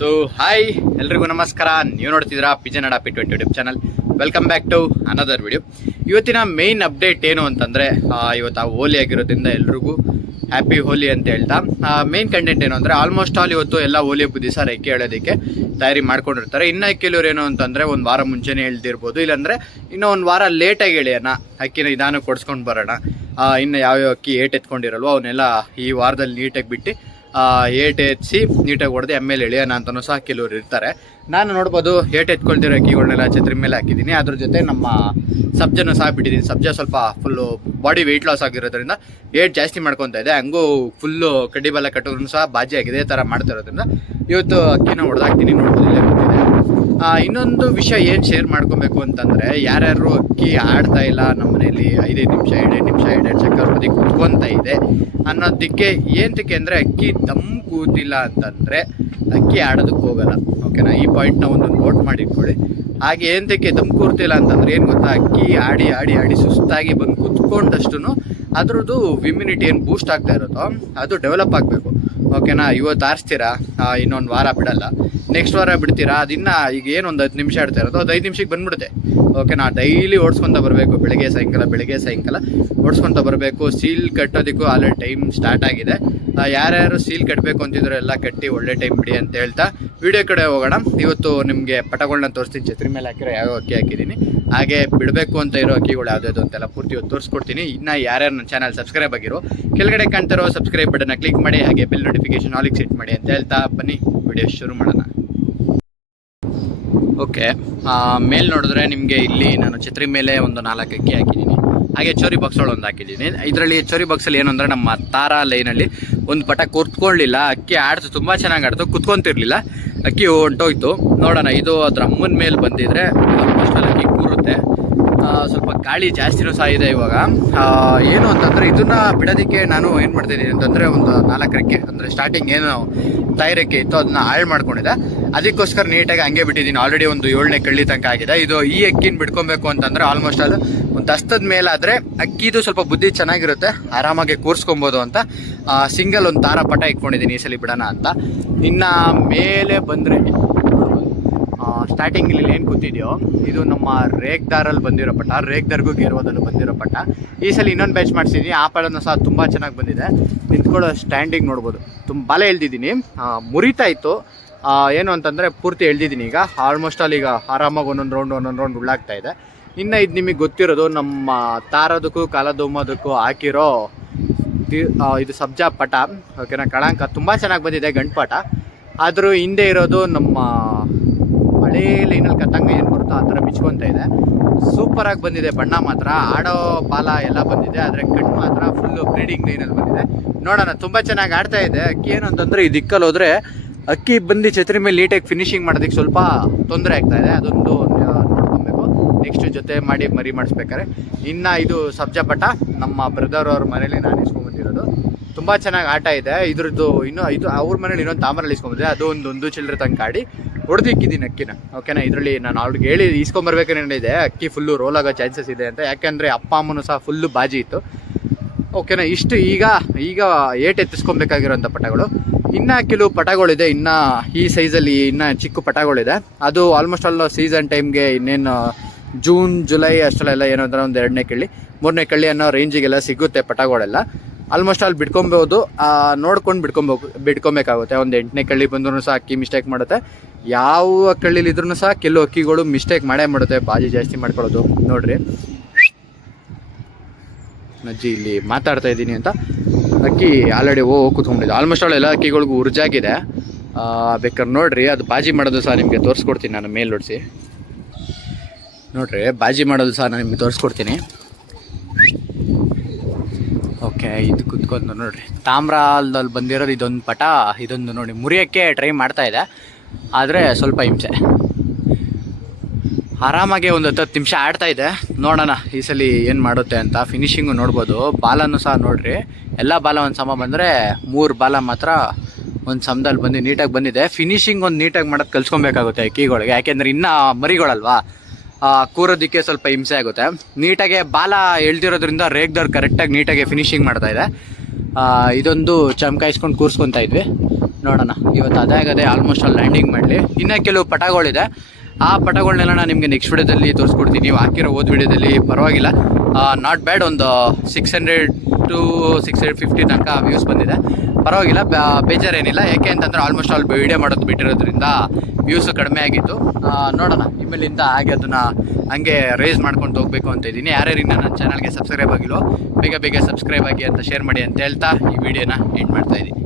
So hi ಎಲ್ರಿಗೂ ನಮಸ್ಕಾರ. ನೀವು ನೋಡ್ತಿದ್ದೀರಾ ಪಿಜನ್ ಅಡಾಪಿ 20 YouTube channel. Welcome back to another video. ಇವತ್ತಿನ ಮೇನ್ ಅಪ್ಡೇಟ್ ಏನು ಅಂತಂದರೆ, ಇವತ್ತು ಹೋಲಿ ಆಗಿರೋದ್ರಿಂದ ಎಲ್ರಿಗೂ ಹ್ಯಾಪಿ ಹೋಲಿ ಅಂತ ಹೇಳ್ತಾ ಮೇನ್ ಕಂಟೆಂಟ್ ಏನು ಅಂದರೆ, ಆಲ್ಮೋಸ್ಟ್ ಆಲ್ ಇವತ್ತು ಎಲ್ಲ ಹೋಲಿ ಹಬ್ಬದ ದಿವಸ ರೆಕ್ಕೆ ಹೇಳೋದಕ್ಕೆ ತಯಾರಿ ಮಾಡ್ಕೊಂಡಿರ್ತಾರೆ. ಇನ್ನು ಕೆಲವ್ರು ಏನು ಅಂತಂದರೆ ಒಂದು ವಾರ ಮುಂಚೆನೇ ಹೇಳ್ದಿರ್ಬೋದು, ಇಲ್ಲಾಂದರೆ ಇನ್ನೂ ಒಂದು ವಾರ ಲೇಟಾಗಿ ಹೇಳಿಯೋಣ, ಅಕ್ಕಿನ ನಿಧಾನಕ್ಕೆ ಕೊಡ್ಸ್ಕೊಂಡು ಬರೋಣ, ಇನ್ನು ಯಾವ್ಯಾವ ಅಕ್ಕಿ ಏಟ್ ಎತ್ಕೊಂಡಿರಲ್ವೋ ಅವನ್ನೆಲ್ಲ ಈ ವಾರದಲ್ಲಿ ನೀಟಾಗಿ ಬಿಟ್ಟು ಏಟ್ ಎತ್ಸಿ ನೀಟಾಗಿ ಹೊಡೆದು ಆಮೇಲೆ ಎಳೆಯೋಣ ಅಂತಲೂ ಸಹ ಕೆಲವ್ರು ಇರ್ತಾರೆ. ನಾನು ನೋಡ್ಬೋದು ಏಟ್ ಎತ್ಕೊಳ್ತಿರೋ ಅಕ್ಕಿಗಳನ್ನೆಲ್ಲ ಛತ್ರಿ ಮೇಲೆ ಹಾಕಿದ್ದೀನಿ. ಅದ್ರ ಜೊತೆ ನಮ್ಮ ಸಬ್ಜನೂ ಸಹ ಬಿಟ್ಟಿದ್ದೀನಿ. ಸಬ್ಜ ಸ್ವಲ್ಪ ಫುಲ್ಲು ಬಾಡಿ ವೆಯ್ಟ್ ಲಾಸ್ ಆಗಿರೋದ್ರಿಂದ ಏಟ್ ಜಾಸ್ತಿ ಮಾಡ್ಕೊತಾ ಇದೆ. ಹಂಗೂ ಫುಲ್ಲು ಕಡ್ಡಿ ಬಲ ಕಟ್ಟೋದ್ರೂ ಸಹ ಬಾಜಿ ಆಗಿದೆ. ಈ ಥರ ಮಾಡ್ತಾ ಇರೋದ್ರಿಂದ ಇವತ್ತು ಅಕ್ಕಿನ ಹೊಡೆದಾಕ್ತೀನಿ. ನೋಡ್ಬೋದು ಇಲ್ಲೇ ಗೊತ್ತಿದೆ. ಇನ್ನೊಂದು ವಿಷಯ ಏನು ಶೇರ್ ಮಾಡ್ಕೊಬೇಕು ಅಂತಂದರೆ, ಯಾರ್ಯಾರು ಅಕ್ಕಿ ಆಡ್ತಾ ಇಲ್ಲ ನಮ್ಮ ಮನೇಲಿ 5 ನಿಮಿಷ 2 ನಿಮಿಷ 2 ಚಕ್ಕರ್ ಹೊಡೆದು ಕುತ್ಕೊತಾ ಇದೆ ಅನ್ನೋದಕ್ಕೆ ಏನಕ್ಕೆ ಅಂದರೆ, ಅಕ್ಕಿ ದಮ್ ಕೂತಿಲ್ಲ ಅಂತಂದರೆ ಅಕ್ಕಿ ಆಡೋದಕ್ಕೆ ಹೋಗಲ್ಲ. ಓಕೆನಾ, ಈ ಪಾಯಿಂಟ್ನ ಒಂದು ನೋಟ್ ಮಾಡಿಟ್ಕೊಳ್ಳಿ. ಹಾಗೆ ಏನಕ್ಕೆ ದಮ್ ಕೂರ್ತಿಲ್ಲ ಅಂತಂದರೆ ಏನು ಗೊತ್ತಾ, ಅಕ್ಕಿ ಆಡಿ ಆಡಿ ಆಡಿ ಸುಸ್ತಾಗಿ ಬಂದು ಕುತ್ಕೊಂಡಷ್ಟು ಅದ್ರದ್ದು ಇಮ್ಯುನಿಟಿ ಏನು ಬೂಸ್ಟ್ ಆಗ್ತಾ ಇರುತ್ತೋ ಅದು ಡೆವಲಪ್ ಆಗಬೇಕು. ಓಕೆನಾ, ಇವತ್ತು ಆರಿಸ್ತೀರಾ, ಇನ್ನೊಂದು ವಾರ ಬಿಡಲ್ಲ, ನೆಕ್ಸ್ಟ್ ವಾರ ಬಿಡ್ತೀರಾ, ಅದನ್ನು ಈಗ ಏನು ಒಂದು 10 ನಿಮಿಷ ಆಡ್ತಾ ಇರೋದು ಅದು 5 ನಿಮಿಷಕ್ಕೆ ಬಂದ್ಬಿಡುತ್ತೆ. ಓಕೆನಾ, ಡೈಲಿ ಓಡಿಸ್ಕೊತ ಬರಬೇಕು. ಬೆಳಗ್ಗೆ ಸಾಯಂಕಾಲ ಓಡಿಸ್ಕೊತ ಬರಬೇಕು. ಸೀಲ್ ಕಟ್ಟೋದಕ್ಕೂ ಆಲ್ರೆಡಿ ಟೈಮ್ ಸ್ಟಾರ್ಟ್ ಆಗಿದೆ. ಯಾರ್ಯಾರು ಸೀಲ್ ಕಟ್ಟಬೇಕು ಅಂತಿದ್ರು ಎಲ್ಲ ಕಟ್ಟಿ ಒಳ್ಳೆ ಟೈಮ್ ಬಿಡಿ ಅಂತ ಹೇಳ್ತಾ ವಿಡಿಯೋ ಕಡೆ ಹೋಗೋಣ. ಇವತ್ತು ನಿಮಗೆ ಪಟಗಳನ್ನ ತೋರಿಸ್ತೀನಿ. ಛತ್ರಿ ಮೇಲೆ ಹಾಕಿರೋ ಯಾವ ಅಕ್ಕಿ ಹಾಕಿದ್ದೀನಿ, ಹಾಗೆ ಬಿಡಬೇಕು ಅಂತ ಇರೋ ಅಕ್ಕಿಗಳು ಯಾವುದಾದ್ರು ಅಂತೆಲ್ಲ ಪೂರ್ತಿ ಇವತ್ತು ತೋರಿಸ್ಕೊಡ್ತೀನಿ. ಇನ್ನು ಯಾರ್ಯಾರು ನನ್ನ ಚಾನಲ್ ಸಬ್ಸ್ಕ್ರೈಬ್ ಆಗಿರೋ ಕೆಳಗಡೆ ಕಾಣ್ತಿರೋ ಸಬ್ಸ್ಕ್ರೈಬ್ ಬಟನ್ನ ಕ್ಲಿಕ್ ಮಾಡಿ, ಹಾಗೆ ಬೆಲ್ ನೋಟಿಫಿಕೇಶನ್ ಆಲಿಗೆ ಸೆಟ್ ಮಾಡಿ ಅಂತ ಹೇಳ್ತಾ ಬನ್ನಿ ವಿಡಿಯೋ ಶುರು ಮಾಡೋಣ. ಓಕೆ, ಮೇಲೆ ನೋಡಿದ್ರೆ ನಿಮಗೆ ಇಲ್ಲಿ ನಾನು ಛತ್ರಿ ಮೇಲೆ ಒಂದು 4 ಅಕ್ಕಿ ಹಾಕಿದ್ದೀನಿ. ಹಾಗೆ ಚೋರಿ ಬಾಕ್ಸ್ಗಳು ಒಂದು ಹಾಕಿದ್ದೀನಿ. ಇದರಲ್ಲಿ ಚೋರಿ ಬಾಕ್ಸಲ್ಲಿ ಏನು ಅಂದರೆ, ನಮ್ಮ ತಾರಾ ಲೈನಲ್ಲಿ ಒಂದು ಪಟ ಕೂತ್ಕೊಳ್ಳಿಲ್ಲ. ಅಕ್ಕಿ ಆಡ್ತು, ತುಂಬ ಚೆನ್ನಾಗಿ ಆಡ್ತು, ಕುತ್ಕೊಂತಿರ್ಲಿಲ್ಲ, ಅಕ್ಕಿ ಹೊಂಟೋಯ್ತು. ನೋಡೋಣ, ಇದು ಅದ್ರ ಅಮ್ಮನ ಮೇಲೆ ಬಂದಿದ್ರೆ ಆಲ್ಮೋಸ್ಟ್ ಅಲ್ಲಿ ಅಕ್ಕಿ ಕೂರುತ್ತೆ. ಸ್ವಲ್ಪ ಗಾಳಿ ಜಾಸ್ತಿನೂ ಸಹ ಇದೆ ಇವಾಗ. ಏನು ಅಂತಂದರೆ, ಇದನ್ನು ಬಿಡೋದಕ್ಕೆ ನಾನು ಏನು ಮಾಡ್ತಿದ್ದೀನಿ ಅಂತಂದರೆ, ಒಂದು 4 ರೆಕ್ಕೆ ಅಂದರೆ ಸ್ಟಾರ್ಟಿಂಗ್ ಏನು ತಾಯಿ ರೆಕ್ಕೆ ಇತ್ತು ಅದನ್ನ ಹಾಳು ಮಾಡ್ಕೊಂಡಿದ್ದೆ. ಅದಕ್ಕೋಸ್ಕರ ನೀಟಾಗಿ ಹಂಗೆ ಬಿಟ್ಟಿದ್ದೀನಿ. ಆಲ್ರೆಡಿ ಒಂದು 7ನೇ ಕಳ್ಳಿ ತನಕ ಆಗಿದೆ. ಇದು ಈ ಅಕ್ಕಿನ ಬಿಡ್ಕೊಬೇಕು ಅಂತಂದರೆ ಆಲ್ಮೋಸ್ಟ್ ಅದು ಒಂದು ಹಸ್ತದ ಮೇಲಾದರೆ ಅಕ್ಕಿದು ಸ್ವಲ್ಪ ಬುದ್ಧಿ ಚೆನ್ನಾಗಿರುತ್ತೆ, ಆರಾಮಾಗಿ ಕೂರಿಸ್ಕೊಬೋದು ಅಂತ ಸಿಂಗಲ್ ಒಂದು ತಾರ ಪಟ ಇಟ್ಕೊಂಡಿದ್ದೀನಿ ಈ ಸಲ ಬಿಡೋಣ ಅಂತ. ಇನ್ನು ಮೇಲೆ ಬಂದರೆ ಸ್ಟಾರ್ಟಿಂಗ್ ಇಲ್ಲಿ ಏನು ಕೂತಿದೆಯೋ ಇದು ನಮ್ಮ ರೇಗ್ದಾರಲ್ಲಿ ಬಂದಿರೋ ಪಟ, ರೇಗ್ದಾರ್ಗೂ ಗೇರ್ವಾದಲ್ಲಿ ಬಂದಿರೋ ಪಟ. ಈ ಸಲ ಇನ್ನೊಂದು ಬ್ಯಾಚ್ ಮಾಡಿಸಿದ್ದೀನಿ. ಆ ಪಟನೂ ಸಹ ತುಂಬ ಚೆನ್ನಾಗಿ ಬಂದಿದೆ. ನಿಂತ್ಕೊಳ್ಳೋ ಸ್ಟ್ಯಾಂಡಿಂಗ್ ನೋಡ್ಬೋದು, ತುಂಬ ಬಾಲ ಎಳ್ದಿದ್ದೀನಿ, ಮುರಿತಾ ಇತ್ತು. ಏನು ಅಂತಂದರೆ ಪೂರ್ತಿ ಎಳ್ದಿದ್ದೀನಿ. ಈಗ ಆಲ್ಮೋಸ್ಟ್ ಅಲ್ಲಿ ಈಗ ಆರಾಮಾಗಿ ಒಂದೊಂದು ರೌಂಡ್ ಉಳ್ಳಾಗ್ತಾ ಇದೆ. ಇನ್ನು ಇದು ನಿಮಗೆ ಗೊತ್ತಿರೋದು ನಮ್ಮ ತಾರೋದಕ್ಕೂ ಕಾಲದೊಮ್ಮೋದಕ್ಕೂ ಹಾಕಿರೋ ಇದು ಸಬ್ಜಾ ಪಟ. ಓಕೆನಾ, ಕಳಂಕ ತುಂಬ ಚೆನ್ನಾಗಿ ಬಂದಿದೆ ಗಂಟುಪಾಟ. ಆದರೂ ಹಿಂದೆ ಇರೋದು ನಮ್ಮ ಹಳೇ ಲೈನಲ್ಲಿ ಕತ್ತಂಗ ಏನು ಬರುತ್ತೋ ಆ ಥರ ಬಿಚ್ಕೊತಾ ಇದೆ. ಸೂಪರಾಗಿ ಬಂದಿದೆ. ಬಣ್ಣ ಮಾತ್ರ, ಆಡೋ ಬಾಲ ಎಲ್ಲ ಬಂದಿದೆ, ಆದರೆ ಕಣ್ಣು ಮಾತ್ರ ಫುಲ್ಲು ಬ್ರೀಡಿಂಗ್ ಲೈನಲ್ಲಿ ಬಂದಿದೆ. ನೋಡೋಣ, ತುಂಬ ಚೆನ್ನಾಗಿ ಆಡ್ತಾ ಇದೆ. ಅಕ್ಕಿ ಏನು ಅಂತಂದರೆ, ಈ ದಿಕ್ಕಲ್ಲಿ ಹೋದರೆ ಅಕ್ಕಿ ಬಂದು ಛತ್ರಿ ಮೇಲೆ ನೀಟಾಗಿ ಫಿನಿಶಿಂಗ್ ಮಾಡೋದಕ್ಕೆ ಸ್ವಲ್ಪ ತೊಂದರೆ ಆಗ್ತಾಯಿದೆ. ಅದೊಂದು ನೋಡ್ಕೊಬೇಕು. ನೆಕ್ಸ್ಟ್ ಜೊತೆ ಮಾಡಿ ಮರಿ ಮಾಡಿಸ್ಬೇಕಾರೆ. ಇನ್ನು ಇದು ಸಬ್ಜಾ ಪಟ ನಮ್ಮ ಬ್ರದರ್ ಅವ್ರ ಮನೇಲಿ ನಾನು ಇಸ್ಕೊಂಡ್ಬಂದಿರೋದು. ತುಂಬ ಚೆನ್ನಾಗಿ ಆಟ ಇದೆ ಇದ್ರದ್ದು. ಇನ್ನೂ ಇದು ಅವ್ರ ಮನೇಲಿ ಇನ್ನೊಂದು ತಾಮ್ರಲ್ಲಿ ಇಸ್ಕೊಂಬಂದಿದೆ. ಅದು ಒಂದು ಚಿಲ್ಲರೆ ತನಕ ಆಡಿ ಹೊಡೆದಿಕ್ಕಿದ್ದೀನಿ ಅಕ್ಕಿನ. ಓಕೆನಾ, ಇದರಲ್ಲಿ ನಾನು ಅವ್ರಿಗೆ ಹೇಳಿ ಇಸ್ಕೊಂಬರ್ಬೇಕೇನಿದೆ, ಅಕ್ಕಿ ಫುಲ್ಲು ರೋಲ್ ಆಗೋ ಚಾನ್ಸಸ್ ಇದೆ ಅಂತ. ಯಾಕೆಂದರೆ ಅಪ್ಪ ಅಮ್ಮನೂ ಸಹ ಫುಲ್ಲು ಬಾಜಿ ಇತ್ತು. ಓಕೆನಾ, ಇಷ್ಟು ಈಗ ಏಟ್ ಎತ್ತಿಸ್ಕೊಬೇಕಾಗಿರೋಂಥ ಪಟಗಳು. ಇನ್ನು ಕೆಲವು ಪಟಗಳಿದೆ, ಇನ್ನು ಈ ಸೈಜಲ್ಲಿ ಇನ್ನು ಚಿಕ್ಕ ಪಟಗಳಿದೆ. ಅದು ಆಲ್ಮೋಸ್ಟ್ ಆಲ್ ಸೀಸನ್ ಟೈಮ್ಗೆ ಇನ್ನೇನು ಜೂನ್ ಜುಲೈ ಅಷ್ಟರಲ್ಲೆಲ್ಲ ಏನೋ ಅಂದರೆ ಒಂದು 2ನೇ ಕಳ್ಳಿ 3ನೇ ಕಳ್ಳಿ ಅನ್ನೋ ರೇಂಜಿಗೆಲ್ಲ ಸಿಗುತ್ತೆ ಪಟಗಳೆಲ್ಲ. ಆಲ್ಮೋಸ್ಟ್ ಅಲ್ಲಿ ಬಿಡ್ಕೊಬೋದು, ನೋಡ್ಕೊಂಡು ಬಿಡ್ಕೊಬೇಕಾಗುತ್ತೆ. ಒಂದು 8ನೇ ಕಳ್ಳಿ ಬಂದ್ರೂ ಸಹ ಅಕ್ಕಿ ಮಿಸ್ಟೇಕ್ ಮಾಡುತ್ತೆ. ಯಾವ ಕಳ್ಳಿಲಿದ್ರೂ ಸಹ ಕೆಲವು ಅಕ್ಕಿಗಳು ಮಿಸ್ಟೇಕ್ ಮಾಡುತ್ತೆ, ಬಾಜಿ ಜಾಸ್ತಿ ಮಾಡ್ಕೊಳ್ಳೋದು. ನೋಡ್ರಿ, ಅಜ್ಜಿ ಇಲ್ಲಿ ಮಾತಾಡ್ತಾ ಇದ್ದೀನಿ ಅಂತ ಅಕ್ಕಿ ಆಲ್ರೆಡಿ ಕೂತ್ಕೊಂಡಿದೆ. ಆಲ್ಮೋಸ್ಟ್ ಆಲ್ ಎಲ್ಲ ಅಕ್ಕಿಗಳಿಗೂ ಉರ್ಜಾಗಿದೆ. ಬೇಕಾದ್ರೆ ನೋಡ್ರಿ, ಅದು ಬಾಜಿ ಮಾಡೋದು ಸಹ ನಿಮಗೆ ತೋರಿಸ್ಕೊಡ್ತೀನಿ. ನಾನು ಮೇಲೆ ಹೊಡಿಸಿ ನೋಡ್ರಿ, ಬಾಜಿ ಮಾಡೋದು ಸಹ ನಾನು ನಿಮಗೆ ತೋರಿಸ್ಕೊಡ್ತೀನಿ. ಓಕೆ, ಇದು ಕುತ್ಕೊಂಡು ನೋಡ್ರಿ, ತಾಮ್ರದಲ್ಲಿ ಬಂದಿರೋದು ಇದೊಂದು ಪಟ. ಇದೊಂದು ನೋಡಿ ಮುರಿಯೋಕ್ಕೆ ಟ್ರೈ ಮಾಡ್ತಾ ಇದೆ, ಆದರೆ ಸ್ವಲ್ಪ ಹಿಂಸೆ. ಆರಾಮಾಗಿ ಒಂದು 10 ನಿಮಿಷ ಆಡ್ತಾ ಇದೆ. ನೋಡೋಣ ಈ ಸಲ ಏನು ಮಾಡುತ್ತೆ ಅಂತ. ಫಿನಿಶಿಂಗು ನೋಡ್ಬೋದು. ಬಾಲನೂ ಸಹ ನೋಡ್ರಿ, ಎಲ್ಲ ಬಾಲ ಒಂದು ಸಮ ಬಂದರೆ 3 ಬಾಲ ಮಾತ್ರ ಒಂದು ಸಮದಲ್ಲಿ ಬಂದು ನೀಟಾಗಿ ಬಂದಿದೆ. ಫಿನಿಶಿಂಗ್ ಒಂದು ನೀಟಾಗಿ ಮಾಡೋದು ಕಲ್ಸ್ಕೊಬೇಕಾಗುತ್ತೆ ಅಕ್ಕಿಗಳಿಗೆ. ಯಾಕೆಂದರೆ ಇನ್ನೂ ಮರಿಗಳಲ್ವಾ, ಕೂರೋದಕ್ಕೆ ಸ್ವಲ್ಪ ಹಿಂಸೆ ಆಗುತ್ತೆ. ನೀಟಾಗೆ ಬಾಲ ಎಳ್ದಿರೋದ್ರಿಂದ ರೇಗ್ದವ್ರು ಕರೆಕ್ಟಾಗಿ ನೀಟಾಗಿ ಫಿನಿಶಿಂಗ್ ಮಾಡ್ತಾಯಿದೆ. ಇದೊಂದು ಚಮಕಾಯಿಸ್ಕೊಂಡು ಕೂರಿಸ್ಕೊತಾ ಇದ್ವಿ. ನೋಡೋಣ ಇವತ್ತು ಅದೇ ಆಗದೆ ಆಲ್ಮೋಸ್ಟ್ ಅಲ್ಲಿ ಲ್ಯಾಂಡಿಂಗ್ ಮಾಡಲಿ. ಇನ್ನೂ ಕೆಲವು ಪಟಗಳಿದೆ, ಆ ಪಟಗಳನ್ನೆಲ್ಲ ನಾನು ನಿಮಗೆ ನೆಕ್ಸ್ಟ್ ವಿಡಿಯೋದಲ್ಲಿ ತೋರಿಸ್ಕೊಡ್ತೀನಿ. ನೀವು ಹಾಕಿರೋ ವಿಡಿಯೋದಲ್ಲಿ ಪರವಾಗಿಲ್ಲ, ನಾಟ್ ಬ್ಯಾಡ್, ಒಂದು 600 to 650 ತನಕ ವ್ಯೂಸ್ ಬಂದಿದೆ, ಪರವಾಗಿಲ್ಲ, ಬೇಜಾರೇನಿಲ್ಲ. ಯಾಕೆ ಅಂತಂದರೆ ಆಲ್ಮೋಸ್ಟ್ ಆಲ್ ವಿಡಿಯೋ ಮಾಡೋದು ಬಿಟ್ಟಿರೋದ್ರಿಂದ ವ್ಯೂಸು ಕಡಿಮೆ ಆಗಿತ್ತು. ನೋಡೋಣ ಇಮೇಲಿಂದ ಹಾಗೆ ಅದನ್ನು ಹಂಗೆ ರೇಸ್ ಮಾಡ್ಕೊಂಡು ಹೋಗಬೇಕು ಅಂತ ಇದ್ದೀನಿ. ಯಾರ್ಯಾರಿಂದ ನನ್ನ ಚಾನಲ್ಗೆ ಸಬ್ಸ್ಕ್ರೈಬ್ ಆಗಿಲ್ಲೋ ಬೇಗ ಬೇಗ ಸಬ್ಸ್ಕ್ರೈಬ್ ಆಗಿ ಅಂತ ಶೇರ್ ಮಾಡಿ ಅಂತ ಹೇಳ್ತಾ ಈ ವಿಡಿಯೋನ ಎಂಡ್ ಮಾಡ್ತಾಯಿದ್ದೀನಿ.